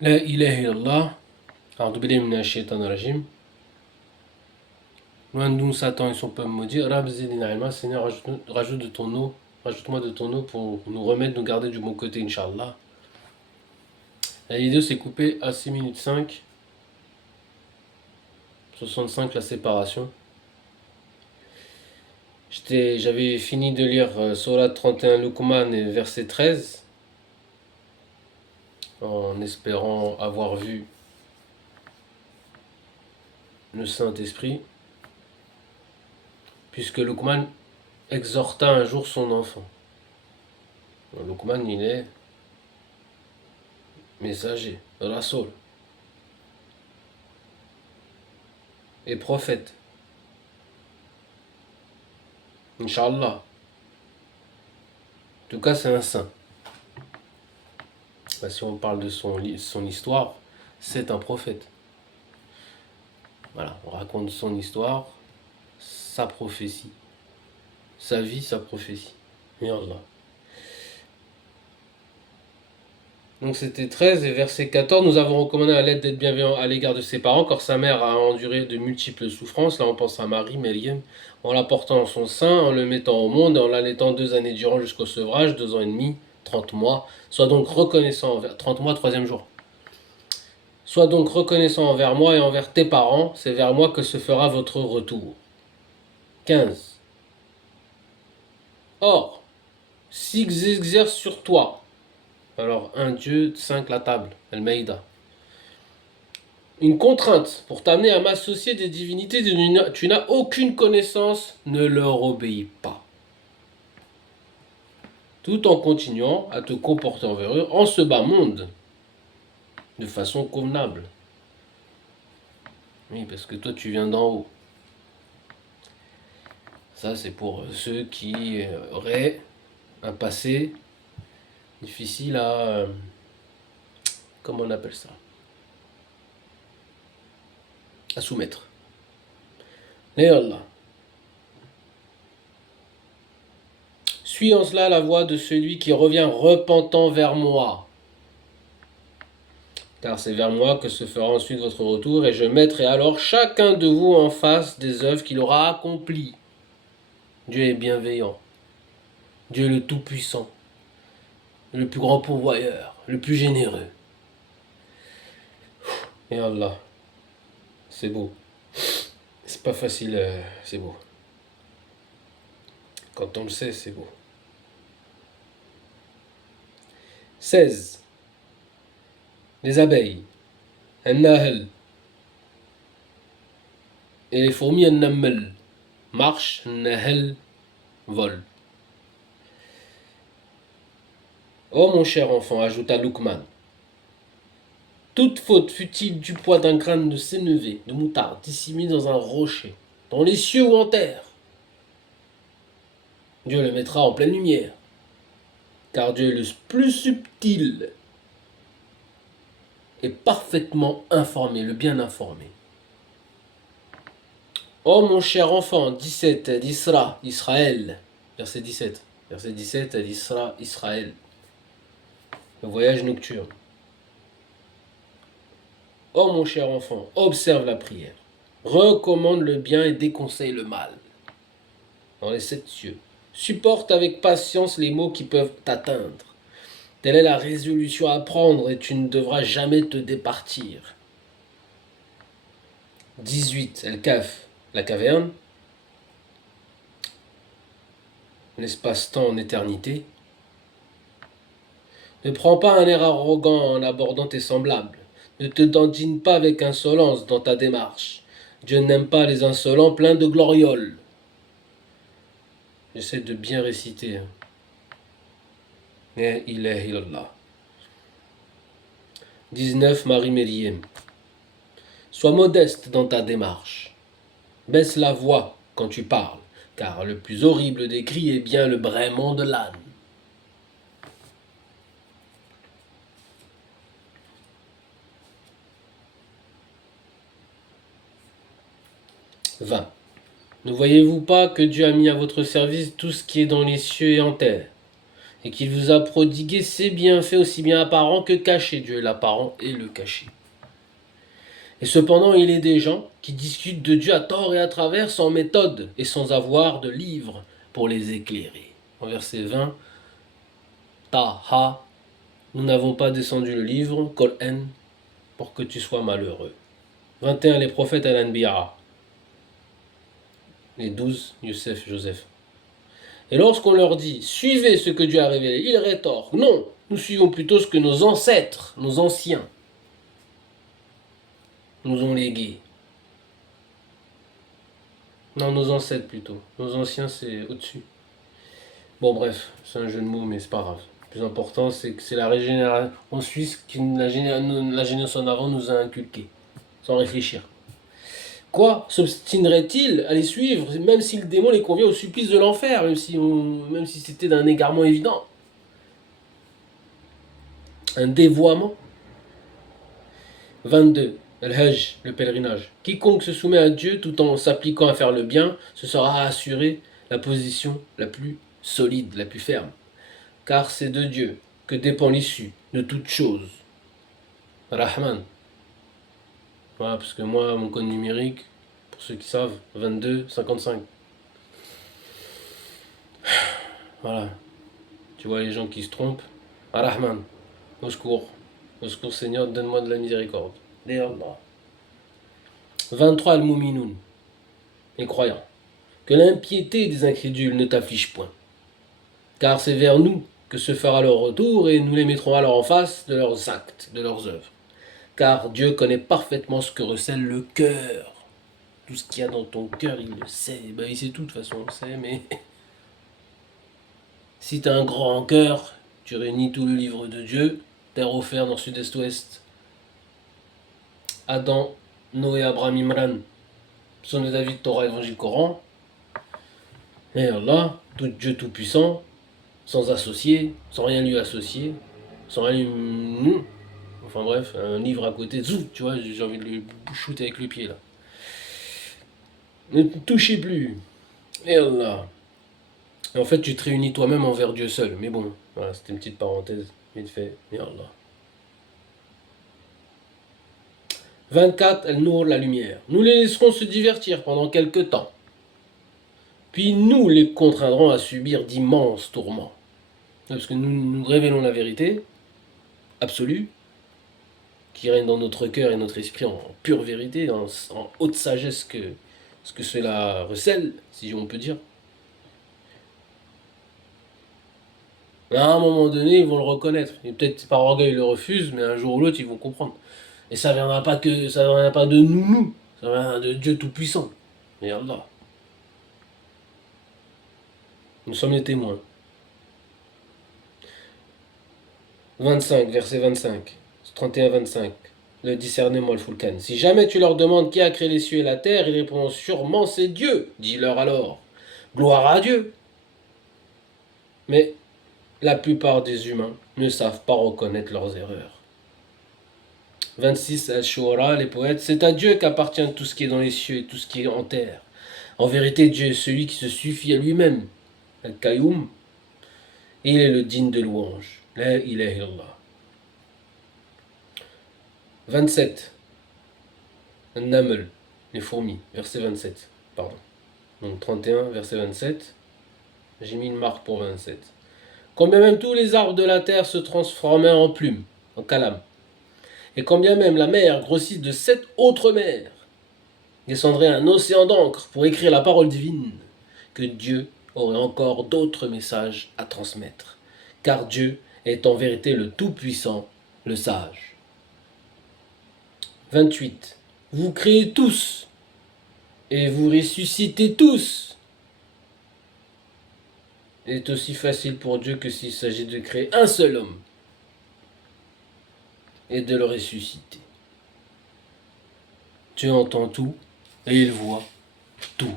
La ilaha illallah. A'udhu billahi minash shaitanir rajim. Loin de nous Satan et son peuple maudit. Rab zidina ilma. Seigneur, rajoute de ton eau. Rajoute-moi de ton eau pour nous remettre, nous garder du bon côté, Inch'Allah. La vidéo s'est coupée à 6 minutes 5. 65 la séparation. J'avais fini de lire Surah 31 Luqman et verset 13. En espérant avoir vu le Saint-Esprit. Puisque Luqman exhorta un jour son enfant. Luqman, il est messager, rasoul et prophète. Inch'Allah. En tout cas, c'est un saint. Si on parle de son histoire, c'est un prophète. Voilà, on raconte son histoire, sa prophétie. Sa vie, sa prophétie. Et Allah. Donc c'était 13 et verset 14. Nous avons recommandé à l'aide d'être bienveillant à l'égard de ses parents, car sa mère a enduré de multiples souffrances. Là on pense à Marie, Maryam, en la portant en son sein, en le mettant au monde et en l'allaitant 2 années durant jusqu'au sevrage, 2 ans et demi, 30 mois. Sois donc reconnaissant envers 30 mois, 3e jour. Sois donc reconnaissant envers moi et envers tes parents, c'est vers moi que se fera votre retour. 15. Or, s'ils exercent sur toi, alors un Dieu, 5 la table, Al-Maïda, une contrainte pour t'amener à m'associer des divinités dont tu n'as aucune connaissance, ne leur obéis pas. Tout en continuant à te comporter envers eux en ce bas monde, de façon convenable. Oui, parce que toi tu viens d'en haut. Ça c'est pour ceux qui auraient un passé difficile à... comment on appelle ça? À soumettre. Et Allah. Suis en cela la voie de celui qui revient repentant vers moi. Car c'est vers moi que se fera ensuite votre retour, et je mettrai alors chacun de vous en face des œuvres qu'il aura accomplies. Dieu est bienveillant. Dieu est le Tout-Puissant, le plus grand pourvoyeur, le plus généreux. Et Allah, c'est beau. C'est pas facile, c'est beau. Quand on le sait, c'est beau. 16. Les abeilles, An-Nahl, et les fourmis An-Naml, marchent, Nahl, volent. Oh mon cher enfant, ajouta Luqman, toute faute fut-il du poids d'un grain de sénévé, de moutarde, dissimulé dans un rocher, dans les cieux ou en terre, Dieu le mettra en pleine lumière, car Dieu est le plus subtil et parfaitement informé, le bien informé. Oh mon cher enfant, 17 d'Isra, Israël, verset 17, verset 17 d'Isra, Israël, le voyage nocturne. Oh mon cher enfant, observe la prière, recommande le bien et déconseille le mal. Dans les 7 cieux, supporte avec patience les maux qui peuvent t'atteindre. Telle est la résolution à prendre et tu ne devras jamais te départir. 18. El-Kaf, la caverne, l'espace-temps en éternité. Ne prends pas un air arrogant en abordant tes semblables. Ne te dandine pas avec insolence dans ta démarche. Dieu n'aime pas les insolents pleins de glorioles. J'essaie de bien réciter. La ilaha illallah. 19. Marie Mélième. Sois modeste dans ta démarche. Baisse la voix quand tu parles, car le plus horrible des cris est bien le braiement de l'âne. « 20. Ne voyez-vous pas que Dieu a mis à votre service tout ce qui est dans les cieux et en terre, et qu'il vous a prodigué ses bienfaits aussi bien apparents que cachés. Dieu est l'apparent et le caché. Et cependant, il est des gens qui discutent de Dieu à tort et à travers sans méthode et sans avoir de livre pour les éclairer. En verset 20, Taha, nous n'avons pas descendu le livre, Qur'an, pour que tu sois malheureux. 21, les prophètes al-Anbiya. Les 12, Youssef, Joseph. Et lorsqu'on leur dit, suivez ce que Dieu a révélé, ils rétorquent, non, nous suivons plutôt ce que nos ancêtres, nos anciens, nous ont légué. Non, nos ancêtres plutôt. Nos anciens, c'est au-dessus. Bon, bref, c'est un jeu de mots, mais c'est pas grave. Le plus important, c'est que c'est la régénération. On suit ce que la génération d'avant nous a inculqué, sans réfléchir. Quoi? S'obstinerait-il à les suivre, même si le démon les convient au supplice de l'enfer, même si c'était d'un égarement évident? Un dévoiement. 22. Al-Hajj, le pèlerinage. Quiconque se soumet à Dieu tout en s'appliquant à faire le bien, se sera assuré la position la plus solide, la plus ferme. Car c'est de Dieu que dépend l'issue de toute chose. Rahman. Voilà, parce que moi, mon code numérique, pour ceux qui savent, 22 55. Voilà. Tu vois les gens qui se trompent. Rahman. Au secours. Au secours, Seigneur, donne-moi de la miséricorde. Et Allah. 23 Al-Muminoun. Les croyants. Que l'impiété des incrédules ne t'afflige point. Car c'est vers nous que se fera leur retour et nous les mettrons alors en face de leurs actes, de leurs œuvres. Car Dieu connaît parfaitement ce que recèle le cœur. Tout ce qu'il y a dans ton cœur, il le sait. Ben, il sait tout, de toute façon, on le sait, mais si tu as un grand cœur, tu réunis tout le livre de Dieu, terre offert nord, sud, est, ouest. Adam, Noé, Abraham, Imran, psaume de David, Torah, Évangile, Coran. Et Allah, tout Dieu tout-puissant, sans associé, sans rien lui associer, sans rien lui... Enfin bref, un livre à côté, zou, tu vois, j'ai envie de le shooter avec le pied là. Ne touchez plus. Et Allah. Et en fait, tu te réunis toi-même envers Dieu seul. Mais bon, voilà, c'était une petite parenthèse, vite fait. Et Allah. 24, Al-Nour, la lumière. Nous les laisserons se divertir pendant quelque temps. Puis nous les contraindrons à subir d'immenses tourments. Parce que nous révélons la vérité absolue, qui règne dans notre cœur et notre esprit en pure vérité, en haute sagesse que ce que cela recèle, si on peut dire. À un moment donné, ils vont le reconnaître. Et peut-être par orgueil, ils le refusent, mais un jour ou l'autre, ils vont comprendre. Et ça ne viendra pas de nous, ça vient de Dieu Tout-Puissant. Et Allah. Nous sommes les témoins. 25, verset 25. 31-25. Le discernement, le Fulkan. Si jamais tu leur demandes qui a créé les cieux et la terre, ils répondront sûrement c'est Dieu. Dis-leur alors. Gloire à Dieu. Mais la plupart des humains ne savent pas reconnaître leurs erreurs. 26 Al-Shura, les poètes. C'est à Dieu qu'appartient tout ce qui est dans les cieux et tout ce qui est en terre. En vérité, Dieu est celui qui se suffit à lui-même. Al-Qayoum. Et il est le digne de louange. La ilaha illallah. 27. An-Naml, les fourmis, verset 27. Pardon. Donc 31, verset 27. J'ai mis une marque pour 27. Combien même tous les arbres de la terre se transformaient en plumes, en calame. Et combien même la mer grossit de 7 autres mers, descendrait un océan d'encre pour écrire la parole divine, que Dieu aurait encore d'autres messages à transmettre. Car Dieu est en vérité le Tout-Puissant, le Sage. 28. Vous créez tous, et vous ressuscitez tous. Il est aussi facile pour Dieu que s'il s'agit de créer un seul homme et de le ressusciter. Dieu entend tout et il voit tout.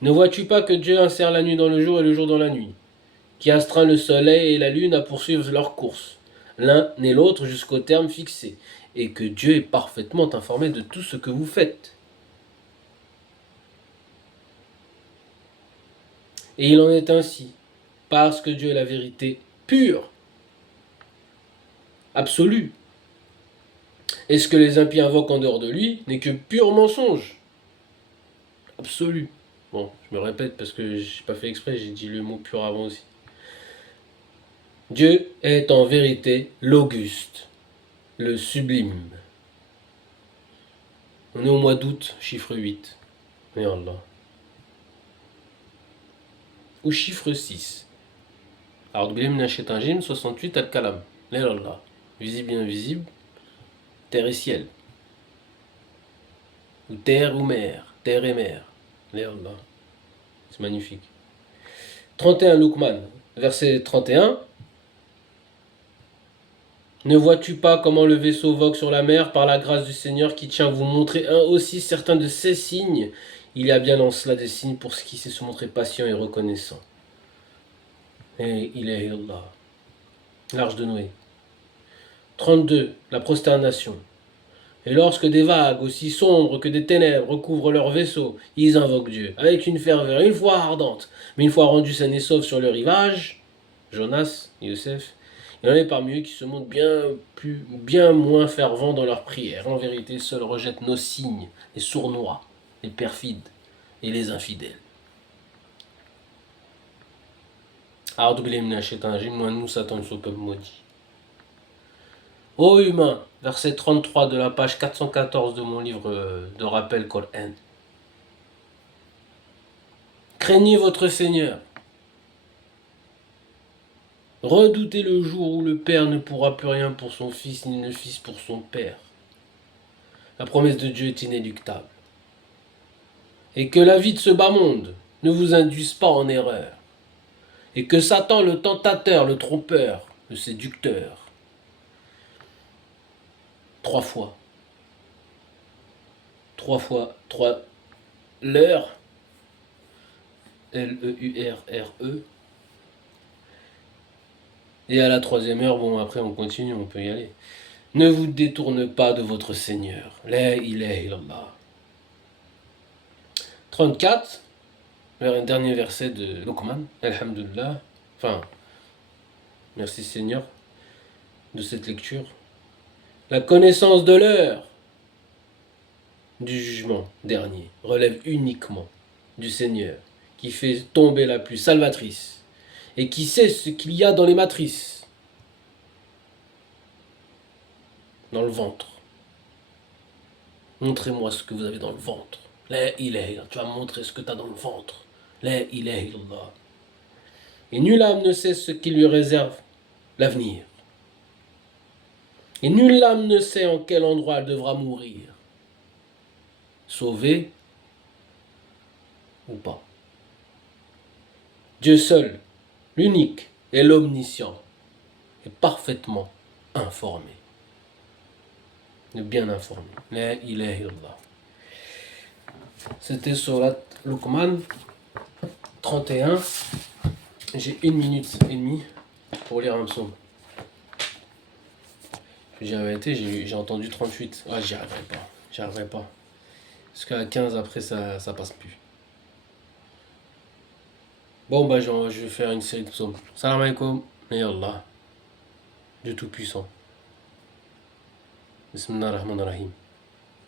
Ne vois-tu pas que Dieu insère la nuit dans le jour et le jour dans la nuit, qui astreint le soleil et la lune à poursuivre leur course, l'un et l'autre jusqu'au terme fixé, et que Dieu est parfaitement informé de tout ce que vous faites. Et il en est ainsi, parce que Dieu est la vérité pure, absolue. Et ce que les impies invoquent en dehors de lui n'est que pur mensonge, absolu. Bon, je me répète parce que je n'ai pas fait exprès, j'ai dit le mot pur avant aussi. Dieu est en vérité l'auguste, le sublime. On est au mois d'août, chiffre 8. Et Allah. Ou chiffre 6. A'udhu billahi 68 al-kalam. Allah. Visible et invisible. Terre et ciel. Ou terre ou mer. Terre et mer. Allah. C'est magnifique. 31 Luqman, verset 31. Ne vois-tu pas comment le vaisseau vogue sur la mer par la grâce du Seigneur qui tient à vous montrer un aussi certain de ces signes. Il y a bien en cela des signes pour ce qui sait se montrer patient et reconnaissant. Et il est Allah. L'arche de Noé. 32. La prosternation. Et lorsque des vagues aussi sombres que des ténèbres recouvrent leur vaisseau, ils invoquent Dieu avec une ferveur une fois ardente. Mais une fois rendus sains et saufs sur le rivage, Jonas, Youssef, il y en a parmi eux qui se montrent bien moins fervents dans leurs prières. En vérité, seuls rejettent nos signes, les sournois, les perfides et les infidèles. Nous, Satan, nous peuple maudit. Ô humain, verset 33 de la page 414 de mon livre de rappel Coran. Craignez votre Seigneur. Redoutez le jour où le père ne pourra plus rien pour son fils, ni le fils pour son père. La promesse de Dieu est inéluctable. Et que la vie de ce bas monde ne vous induise pas en erreur. Et que Satan, le tentateur, le trompeur, le séducteur, 3 fois, l'heure, Leurre, et à la 3e heure, bon après on continue, on peut y aller. Ne vous détourne pas de votre Seigneur. La ilaha illallah. 34, un dernier verset de Luqman, Alhamdulillah. Enfin, merci Seigneur de cette lecture. La connaissance de l'heure du jugement dernier relève uniquement du Seigneur qui fait tomber la pluie salvatrice et qui sait ce qu'il y a dans les matrices, dans le ventre. Montrez-moi ce que vous avez dans le ventre. La ilaha illallah. Tu vas me montrer ce que tu as dans le ventre. La ilaha illallah. Et nulle âme ne sait ce qui lui réserve l'avenir. Et nulle âme ne sait en quel endroit elle devra mourir. Sauvée ou pas. Dieu seul, l'unique et l'omniscient, est parfaitement informé. Il est bien informé. La ilaha illallah. C'était Surat Luqman 31. J'ai 1 minute et demie pour lire un psaume. J'ai arrêté, j'ai entendu 38. Ah, j'y arriverai pas. Parce qu'à 15 après ça passe plus. Bon bah je vais faire une série de psaumes. Salam alaikum, et Allah, Dieu tout puissant. Bismillah ar-Rahman ar-Rahim.